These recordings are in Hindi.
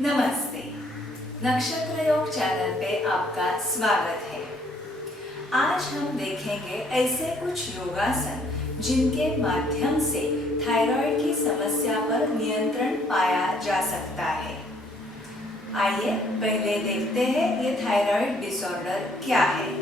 नमस्ते। नक्षत्र योग चैनल पे आपका स्वागत है। आज हम देखेंगे ऐसे कुछ योगासन जिनके माध्यम से थायराइड की समस्या पर नियंत्रण पाया जा सकता है। आइए पहले देखते हैं ये थायराइड डिसऑर्डर क्या है।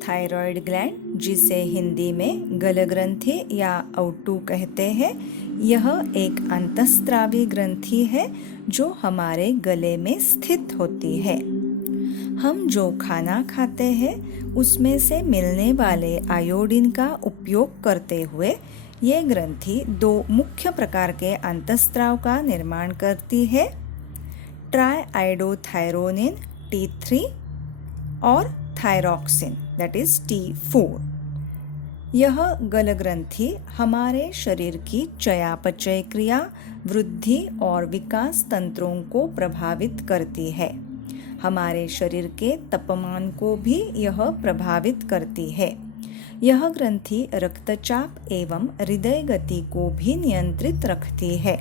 थायराइड ग्लैंड, जिसे हिंदी में गलग्रंथि या औटू कहते हैं, यह एक अंतःस्रावी ग्रंथि है जो हमारे गले में स्थित होती है। हम जो खाना खाते हैं उसमें से मिलने वाले आयोडीन का उपयोग करते हुए ये ग्रंथि दो मुख्य प्रकार के अंतःस्राव का निर्माण करती है, ट्राईआइडोथायरोनिन T3 और थायरॉक्सिन दैट इज T4। यह गलग्रंथि हमारे शरीर की चयापचय क्रिया, वृद्धि और विकास तंत्रों को प्रभावित करती है। हमारे शरीर के तापमान को भी यह प्रभावित करती है। यह ग्रंथि रक्तचाप एवं हृदय गति को भी नियंत्रित रखती है।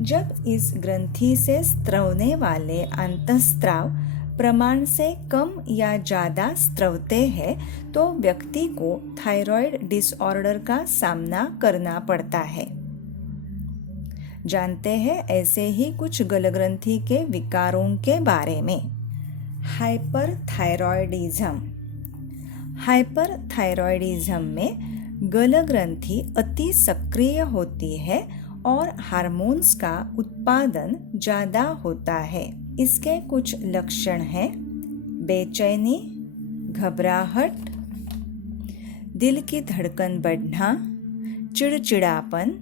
जब इस ग्रंथि से स्रवने वाले अंतःस्राव प्रमाण से कम या ज़्यादा स्रवते हैं तो व्यक्ति को थायराइड डिसऑर्डर का सामना करना पड़ता है। जानते हैं ऐसे ही कुछ गलग्रंथि के विकारों के बारे में। हाइपरथायरॉयडिज्म। हाइपरथायरॉयडिज्म में गलग्रंथि अति सक्रिय होती है और हार्मोन्स का उत्पादन ज़्यादा होता है। इसके कुछ लक्षण हैं: बेचैनी, घबराहट, दिल की धड़कन बढ़ना, चिड़चिड़ापन,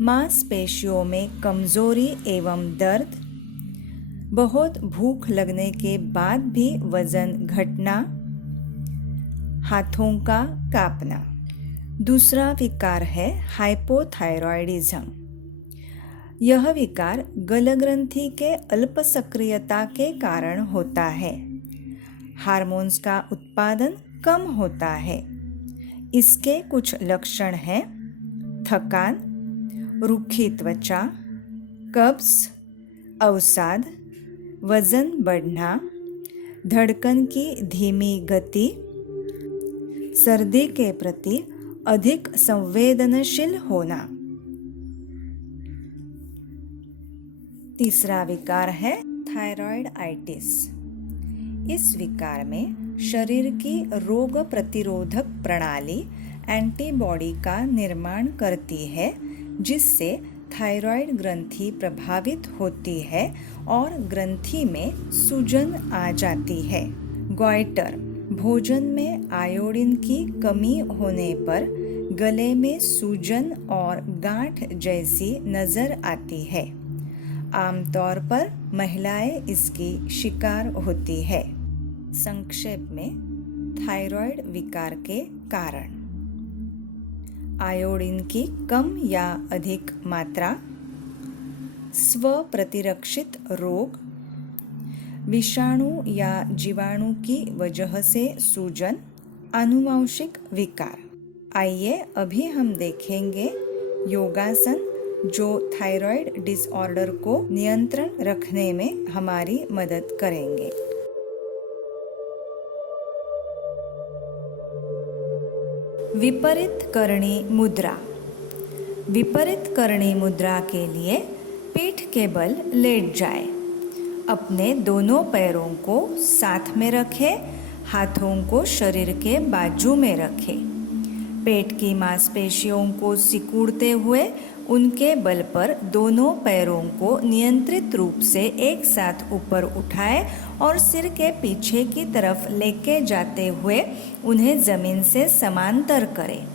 मांसपेशियों में कमजोरी एवं दर्द, बहुत भूख लगने के बाद भी वजन घटना, हाथों का कांपना। दूसरा विकार है हाइपोथायरॉयडिज्म। यह विकार गलग्रंथि के अल्प सक्रियता के कारण होता है। हार्मोन्स का उत्पादन कम होता है। इसके कुछ लक्षण हैं: थकान, रूखी त्वचा, कब्ज, अवसाद, वजन बढ़ना, धड़कन की धीमी गति, सर्दी के प्रति अधिक संवेदनशील होना। तीसरा विकार है थायरॉयडाइटिस। इस विकार में शरीर की रोग प्रतिरोधक प्रणाली एंटीबॉडी का निर्माण करती है, जिससे थायराइड ग्रंथि प्रभावित होती है और ग्रंथि में सूजन आ जाती है। गॉइटर, भोजन में आयोडीन की कमी होने पर गले में सूजन और गांठ जैसी नज़र आती है। आमतौर पर महिलाएं इसकी शिकार होती है। संक्षेप में, थायराइड विकार के कारण: आयोडीन की कम या अधिक मात्रा, स्व प्रतिरक्षित रोग, विषाणु या जीवाणु की वजह से सूजन, आनुवंशिक विकार। आइए अभी हम देखेंगे योगासन जो थायराइड डिसऑर्डर को नियंत्रण रखने में हमारी मदद करेंगे। विपरीत करणी मुद्रा। विपरीत करणी मुद्रा के लिए पीठ के बल लेट जाए। अपने दोनों पैरों को साथ में रखें, हाथों को शरीर के बाजू में रखें। पेट की मांसपेशियों को सिकुड़ते हुए उनके बल पर दोनों पैरों को नियंत्रित रूप से एक साथ ऊपर उठाएं और सिर के पीछे की तरफ लेके जाते हुए उन्हें ज़मीन से समांतर करें।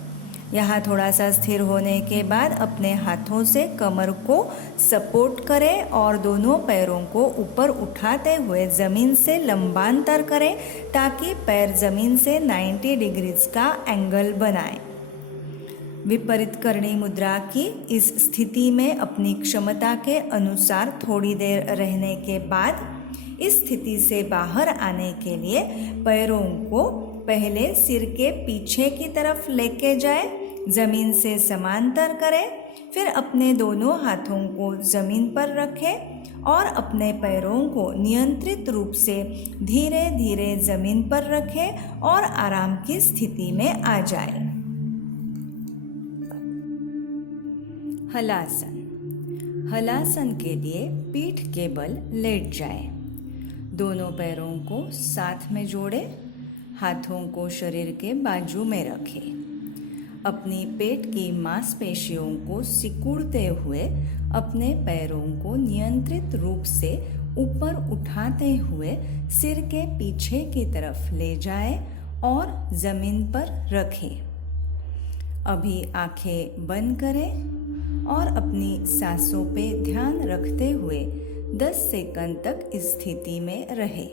यहाँ थोड़ा सा स्थिर होने के बाद अपने हाथों से कमर को सपोर्ट करें और दोनों पैरों को ऊपर उठाते हुए ज़मीन से लंबांतर करें ताकि पैर ज़मीन से 90 डिग्रीज का एंगल बनाएं। विपरीत करणी मुद्रा की इस स्थिति में अपनी क्षमता के अनुसार थोड़ी देर रहने के बाद इस स्थिति से बाहर आने के लिए पैरों को पहले सिर के पीछे की तरफ लेके जाएं, ज़मीन से समांतर करें, फिर अपने दोनों हाथों को ज़मीन पर रखें और अपने पैरों को नियंत्रित रूप से धीरे धीरे जमीन पर रखें और आराम की स्थिति में आ जाए। हलासन। हलासन के लिए पीठ के बल लेट जाए। दोनों पैरों को साथ में जोड़े, हाथों को शरीर के बाजू में रखें। अपनी पेट की मांसपेशियों को सिकुड़ते हुए अपने पैरों को नियंत्रित रूप से ऊपर उठाते हुए सिर के पीछे की तरफ ले जाएं और जमीन पर रखें। अभी आंखें बंद करें और अपनी सांसों पे ध्यान रखते हुए 10 सेकंड तक इस स्थिति में रहें।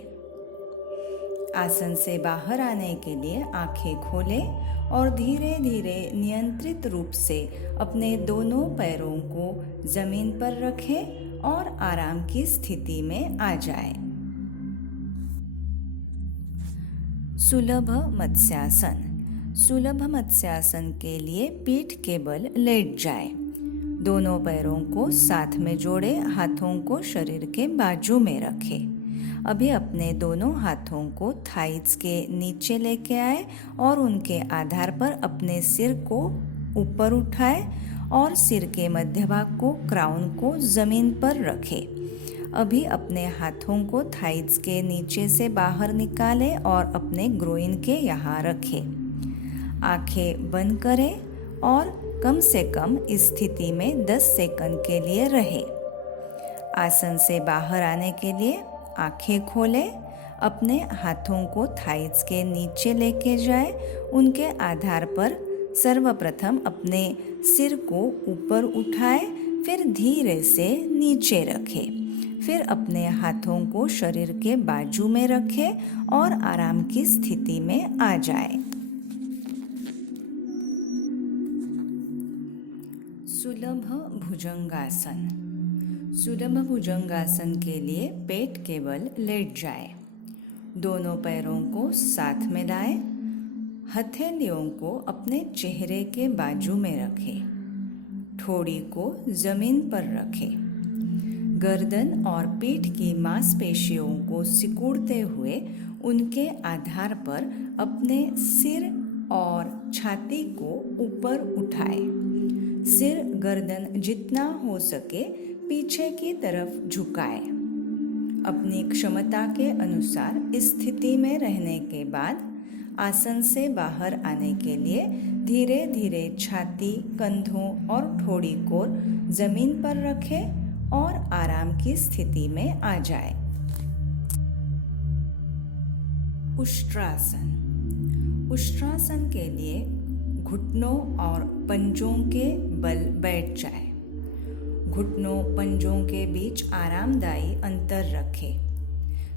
आसन से बाहर आने के लिए आंखें खोलें और धीरे धीरे नियंत्रित रूप से अपने दोनों पैरों को जमीन पर रखें और आराम की स्थिति में आ जाएं। सुलभ मत्स्यासन। सुलभ मत्स्यासन के लिए पीठ के बल लेट जाए। दोनों पैरों को साथ में जोड़े, हाथों को शरीर के बाजू में रखें। अभी अपने दोनों हाथों को थाइज के नीचे लेके आए और उनके आधार पर अपने सिर को ऊपर उठाए और सिर के मध्य भाग को, क्राउन को जमीन पर रखें। अभी अपने हाथों को थाइज के नीचे से बाहर निकालें और अपने ग्रोइन के यहाँ रखें। आंखें बंद करें और कम से कम इस स्थिति में 10 सेकंड के लिए रहें। आसन से बाहर आने के लिए आंखें खोलें, अपने हाथों को थाइज के नीचे लेके जाएं। उनके आधार पर सर्वप्रथम अपने सिर को ऊपर उठाएं, फिर धीरे से नीचे रखें। फिर अपने हाथों को शरीर के बाजू में रखें और आराम की स्थिति में आ जाएं। सुलभ भुजंगासन। सुलभ भुजंगासन के लिए पेट के बल लेट जाए। दोनों पैरों को साथ में लाएं, हथेलियों को अपने चेहरे के बाजू में रखें। ठोड़ी को जमीन पर रखें। गर्दन और पीठ की मांसपेशियों को सिकुड़ते हुए उनके आधार पर अपने सिर और छाती को ऊपर उठाएं। सिर गर्दन जितना हो सके पीछे की तरफ झुकाएं। अपनी क्षमता के अनुसार इस स्थिति में रहने के बाद आसन से बाहर आने के लिए धीरे धीरे छाती, कंधों और ठोड़ी को जमीन पर रखें और आराम की स्थिति में आ जाए। उष्ट्रासन। उष्ट्रासन के लिए घुटनों और पंजों के बल बैठ जाए। घुटनों पंजों के बीच आरामदायी अंतर रखें।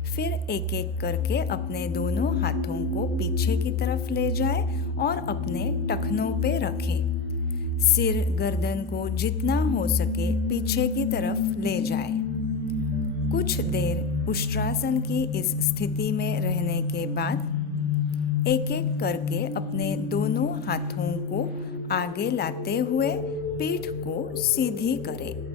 फिर एक एक करके अपने दोनों हाथों को पीछे की तरफ ले जाए और अपने टखनों पे रखें। सिर गर्दन को जितना हो सके पीछे की तरफ ले जाए। कुछ देर उष्ट्रासन की इस स्थिति में रहने के बाद एक एक करके अपने दोनों हाथों को आगे लाते हुए पीठ को सीधी करें।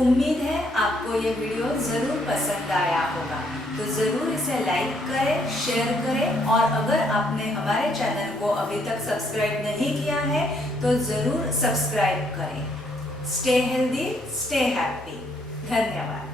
उम्मीद है आपको ये वीडियो ज़रूर पसंद आया होगा, तो ज़रूर इसे लाइक करें, शेयर करें और अगर आपने हमारे चैनल को अभी तक सब्सक्राइब नहीं किया है तो ज़रूर सब्सक्राइब करें। Stay healthy, stay happy. धन्यवाद।